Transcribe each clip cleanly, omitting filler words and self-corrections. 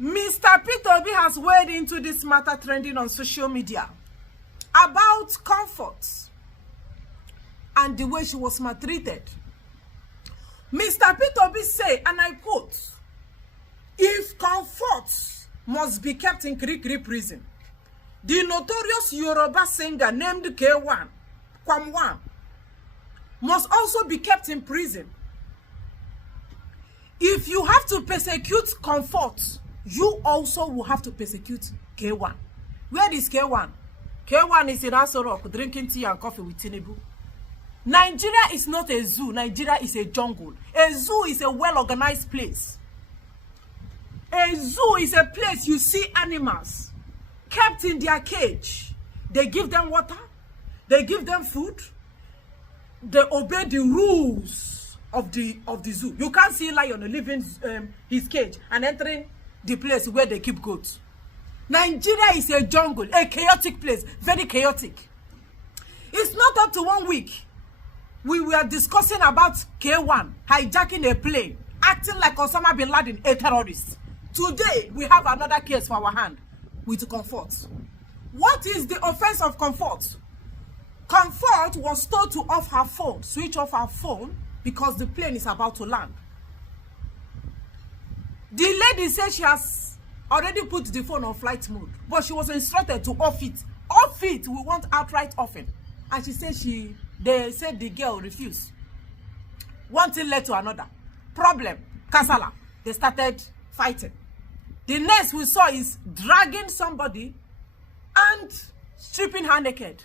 Mr. Peter Obi has weighed into this matter trending on social media about Comfort and the way she was maltreated. Mr. Peter Obi say, and I quote, if Comfort must be kept in Kirikiri prison, the notorious Yoruba singer named K1, Kwamwan, must also be kept in prison. If you have to persecute Comfort, you also will have to persecute K1. Where is K1? K1 is in Aso Rock drinking tea and coffee with Tinubu. Nigeria is not a zoo. Nigeria is a jungle. A zoo is a well-organized place. A zoo is a place you see animals kept in their cage. They give them water. They give them food. They obey the rules of the zoo. You can't see lion leaving his cage and entering the place where they keep goats. Nigeria is a jungle, a chaotic place, very chaotic. It's not up to 1 week. We were discussing about K1 hijacking a plane, acting like Osama bin Laden, a terrorist. Today, we have another case for our hand with Comfort. What is the offense of Comfort? Comfort was told to off her phone, switch off her phone, because the plane is about to land. The lady said she has already put the phone on flight mode, but she was instructed to off it. Off it, we want outright offing. And she said they said the girl refused. One thing led to another. Problem, Kasala. They started fighting. The next we saw is dragging somebody and stripping her naked.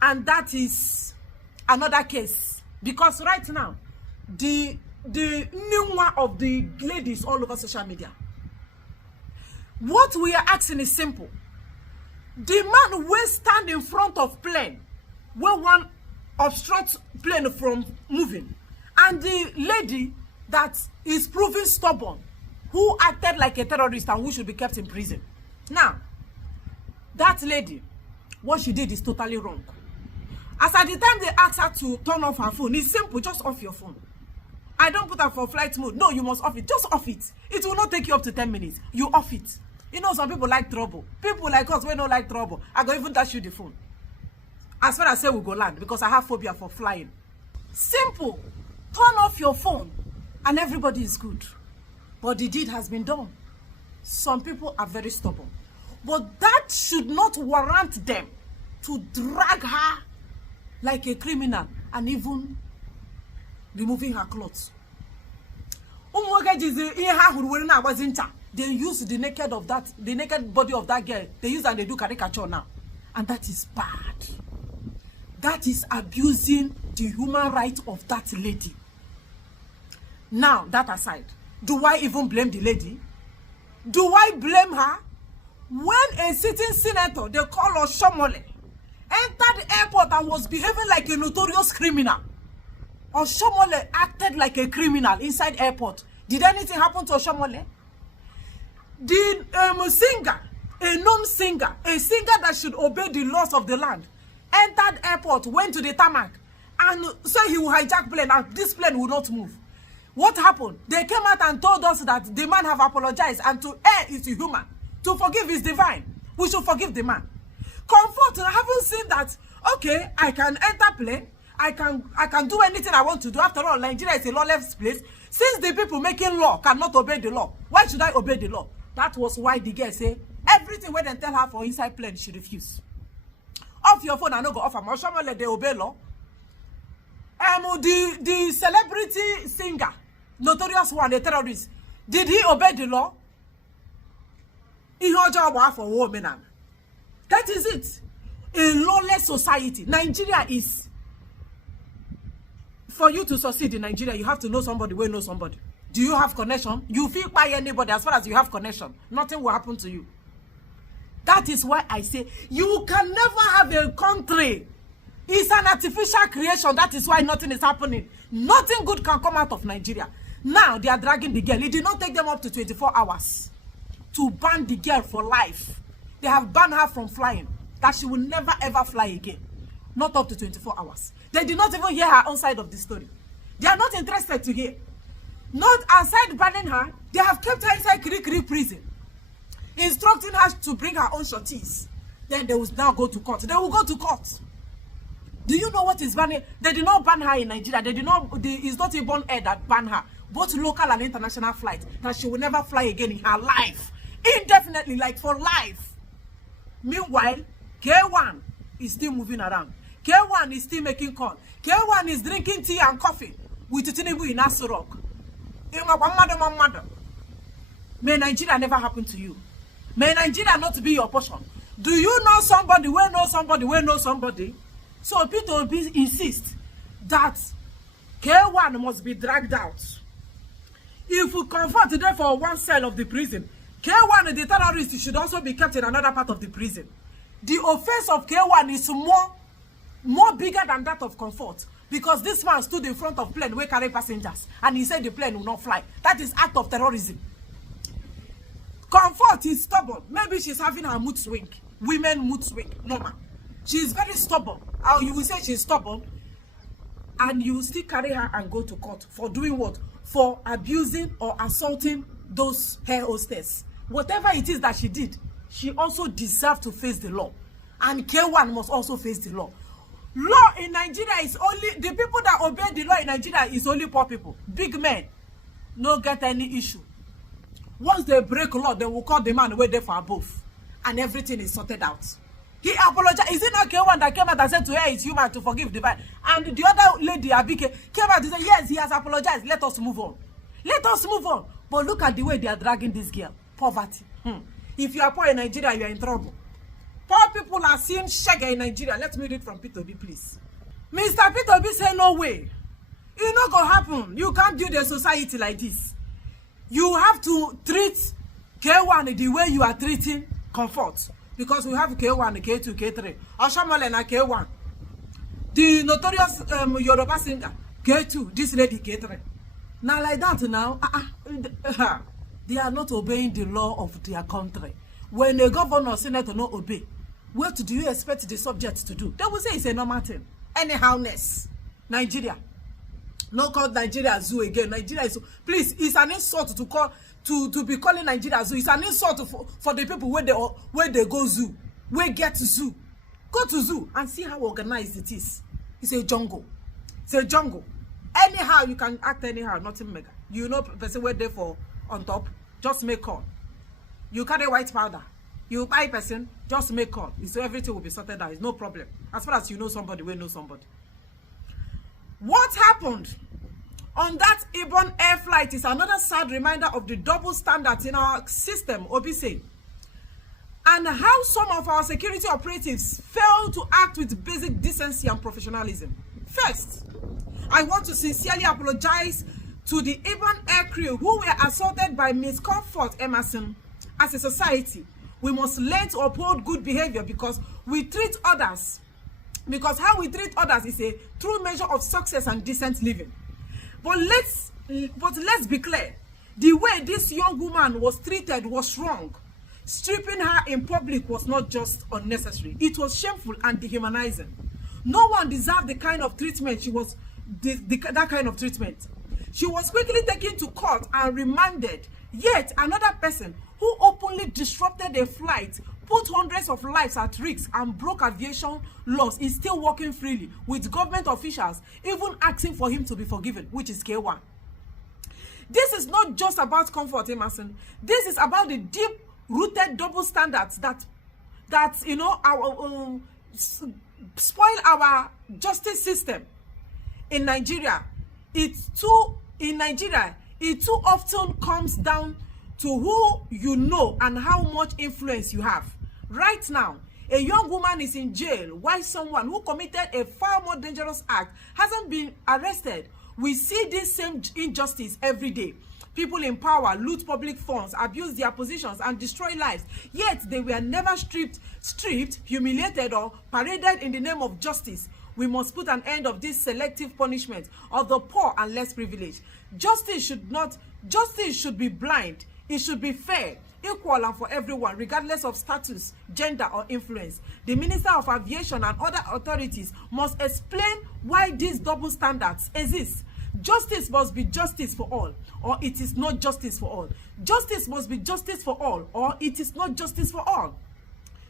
And that is another case. Because right now, the new one of the ladies all over social media. What we are asking is simple. The man will stand in front of plane where one obstructs plane from moving, and the lady that is proving stubborn, who acted like a terrorist and who should be kept in prison. Now, that lady, what she did is totally wrong. As at the time they asked her to turn off her phone, it's simple, just off your phone. I don't put her for flight mode. No, you must off it. Just off it. It will not take you up to 10 minutes. You off it. You know, some people like trouble. People like us, we don't like trouble. I go even dash you the phone. As far as I say we go land, because I have phobia for flying. Simple. Turn off your phone and everybody is good. But the deed has been done. Some people are very stubborn. But that should not warrant them to drag her like a criminal and even removing her clothes. They use the naked body of that girl. They use and they do caricature now. And that is bad. That is abusing the human right of that lady. Now, that aside, do I even blame the lady? Do I blame her? When a sitting senator, they call her Shomole, entered the airport and was behaving like a notorious criminal, Oshomole acted like a criminal inside airport. Did anything happen to Oshomole? Did singer, a known singer, a singer that should obey the laws of the land, entered airport, went to the tarmac, and said he will hijack plane and this plane will not move? What happened? They came out and told us that the man have apologized and to err is human, to forgive is divine. We should forgive the man. Comfort, I haven't seen that. Okay, I can enter plane. I can do anything I want to do. After all, Nigeria is a lawless place. Since the people making law cannot obey the law, why should I obey the law? That was why the girl say everything when they tell her for inside plane, she refuse. Off your phone, I no go off am. Oshomo let they obey law. The celebrity singer, notorious one, the terrorist, did he obey the law? For women. That is it. A lawless society. Nigeria is. For you to succeed in Nigeria, you have to know somebody who knows somebody. Do you have connection? You feel by anybody as far as you have connection. Nothing will happen to you. That is why I say you can never have a country. It's an artificial creation. That is why nothing is happening. Nothing good can come out of Nigeria. Now they are dragging the girl. It did not take them up to 24 hours to ban the girl for life. They have banned her from flying. That she will never ever fly again. Not up to 24 hours. They did not even hear her own side of the story. They are not interested to hear. Not aside banning her, They have kept her inside kirikiri prison, instructing her to bring her own shorties. Then they will now go to court. They will go to court. Do you know what is banning? They did not ban her in Nigeria. They did not. It's not even air that ban her. Both local and international flights. That she will never fly again in her life, indefinitely, like for life. Meanwhile, K1 is still moving around. K1 is still making call. K1 is drinking tea and coffee with Tinubu in Aso Rock. May Nigeria never happen to you. May Nigeria not be your portion. Do you know somebody? We know somebody. We know somebody. So Peter Obi insists that K1 must be dragged out. If we convert today for one cell of the prison, K1, the terrorist, should also be kept in another part of the prison. The offense of K1 is more bigger than that of Comfort, because this man stood in front of plane where carry passengers and he said the plane will not fly. That is act of terrorism. Comfort is stubborn. Maybe she's having her mood swing. Women mood swing. Normal. She is very stubborn. Or you will say she's stubborn, and you will still carry her and go to court for doing what? For abusing or assaulting those air hostess. Whatever it is that she did, she also deserves to face the law. And K1 must also face the law. Law in Nigeria is only, the people that obey the law in Nigeria is only poor people. Big men no get any issue. Once they break law, they will call the man where they for above. And everything is sorted out. He apologized. Is it not K1 that came out and said to her it's human to forgive divine? And the other lady, Abike, came out and said, yes, he has apologized. Let us move on. Let us move on. But look at the way they are dragging this girl. Poverty. If you are poor in Nigeria, you are in trouble. Poor people are seeing shaggy in Nigeria. Let me read from Peter Obi, please. Mr. Peter Obi said, no way. It's not going to happen. You can't build a society like this. You have to treat K1 the way you are treating Comfort. Because we have K1, K2, K3. Oshamole na K1. The notorious Yoruba singer, K2. This lady, K3. Now like that now, they are not obeying the law of their country. When a governor or senator not obey, what do you expect the subject to do? They will say it's a normal thing. Anyhowness. Nigeria. No call Nigeria zoo again. Nigeria is, please, it's an insult to call to be calling Nigeria zoo. It's an insult for the people where they go zoo, where get to zoo. Go to zoo and see how organized it is. It's a jungle. It's a jungle. Anyhow, you can act anyhow, nothing mega. You know, person where they for on top, just make call. You carry white powder. You buy person, just make call. So everything will be sorted out. It's no problem. As far as you know somebody, we know somebody. What happened on that Ibon air flight is another sad reminder of the double standards in our system, Obi say, and how some of our security operatives fail to act with basic decency and professionalism. First, I want to sincerely apologize to the Ibon air crew who were assaulted by Miss Comfort Emerson. As a society, we must learn to uphold good behavior because we treat others. Because how we treat others is a true measure of success and decent living. But let's be clear. The way this young woman was treated was wrong. Stripping her in public was not just unnecessary. It was shameful and dehumanizing. No one deserved the kind of treatment she was, that kind of treatment. She was quickly taken to court and remanded. Yet another person who openly disrupted a flight, put hundreds of lives at risk and broke aviation laws is still working freely, with government officials even asking for him to be forgiven, which is K1. This is not just about Comfort Emerson. This is about the deep-rooted double standards that you know, our spoil our justice system in Nigeria. It too often comes down to who you know and how much influence you have. Right now, a young woman is in jail while someone who committed a far more dangerous act hasn't been arrested. We see this same injustice every day. People in power loot public funds, abuse their positions, and destroy lives. Yet they were never stripped, humiliated, or paraded in the name of justice. We must put an end of this selective punishment of the poor and less privileged. Justice should be blind. It should be fair, equal, and for everyone, regardless of status, gender, or influence. The Minister of Aviation and other authorities must explain why these double standards exist. Justice must be justice for all, or it is not justice for all. Justice must be justice for all, or it is not justice for all.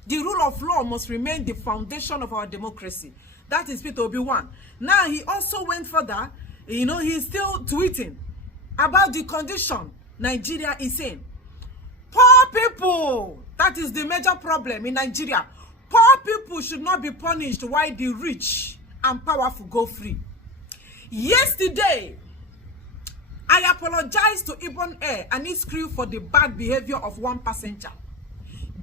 The rule of law must remain the foundation of our democracy. That is Peter Obi 1. Now, he also went further. You know, he's still tweeting about the condition Nigeria is in. Poor people, that is the major problem in Nigeria. Poor people should not be punished while the rich and powerful go free. Yesterday, I apologized to Ibon Air and its crew for the bad behavior of one passenger.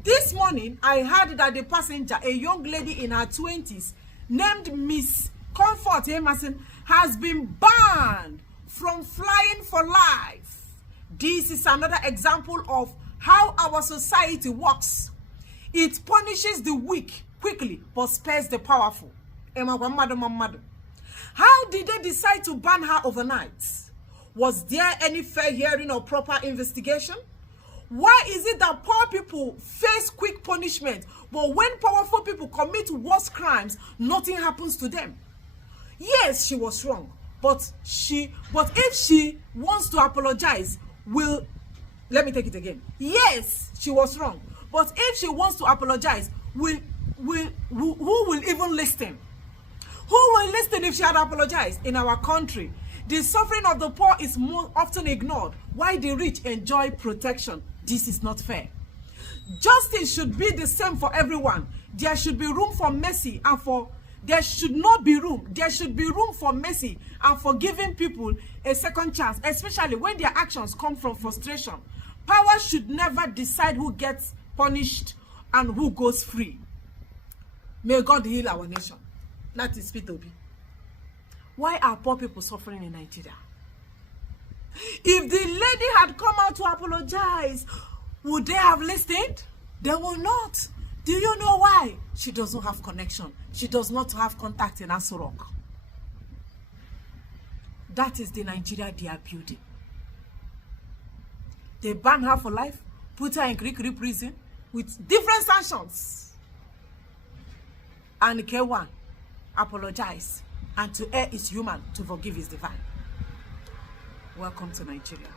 This morning, I heard that the passenger, a young lady in her 20s, named Miss Comfort Emerson, has been banned from flying for life. This is another example of how our society works. It punishes the weak quickly, but spares the powerful. How did they decide to ban her overnight? Was there any fair hearing or proper investigation? Why is it that poor people face quick punishment, but when powerful people commit worse crimes, nothing happens to them? Yes, she was wrong, but if she wants to apologize, let me take it again. Yes, she was wrong, but if she wants to apologize, who will even listen? Who will listen if she had apologized? In our country, the suffering of the poor is more often ignored, while the rich enjoy protection. This is not fair. Justice should be the same for everyone. There should be room for mercy and there should be room for mercy and for giving people a second chance, especially when their actions come from frustration. Power should never decide who gets punished and who goes free. May God heal our nation. That is Peter Obi. Why are poor people suffering in Nigeria? If the lady had come out to apologize, would they have listened? They will not. Do you know why? She does not have connection. She does not have contact in Aso Rock. That is the Nigeria they are building. They ban her for life, put her in kirikiri prison with different sanctions. And K1 apologize. And to err is human, to forgive is divine. Welcome to Nigeria.